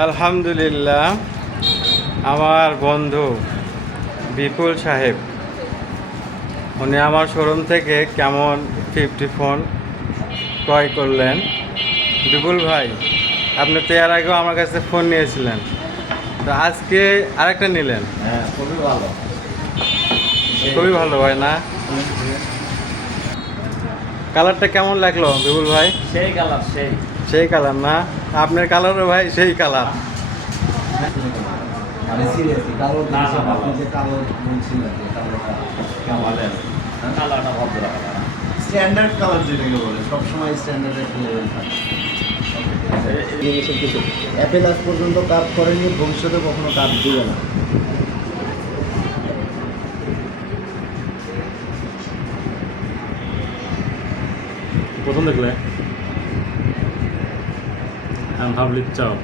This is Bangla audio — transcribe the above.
আলহামদুলিল্লাহ, আমার বন্ধু বিপুল সাহেব উনি আমার শোরুম থেকে কেমন 50 ফোন ক্রয় করলেন। বিপুল ভাই, আপনি তো এর আগেও আমার কাছে ফোন নিয়েছিলেন, তো আজকে আরেকটা নিলেন। হ্যাঁ, খুবই ভালো। খুবই ভালো ভাই না? কালারটা কেমন লাগলো বিপুল ভাই? সেই কালার, সেই সেই কালার না? আপনার কালারও ভাই সেই কালার। মানে সিরিয়াসলি কালো জিনিস আপনি যে কালো বলছিলেন যে কালোটা কেমন কালারটা ভদ্র স্ট্যান্ডার্ড কালার যেটাকে বলে সবসময় স্ট্যান্ডার্ডের লেভেল থাকে। জিনিসের কিছু অ্যাপেল আজ পর্যন্ত কাজ করেনি, ভবিষ্যতে কখনো কাজ দিবে না। প্রথম দেখলে ভাবলি চাও